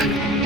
Thank yeah. you.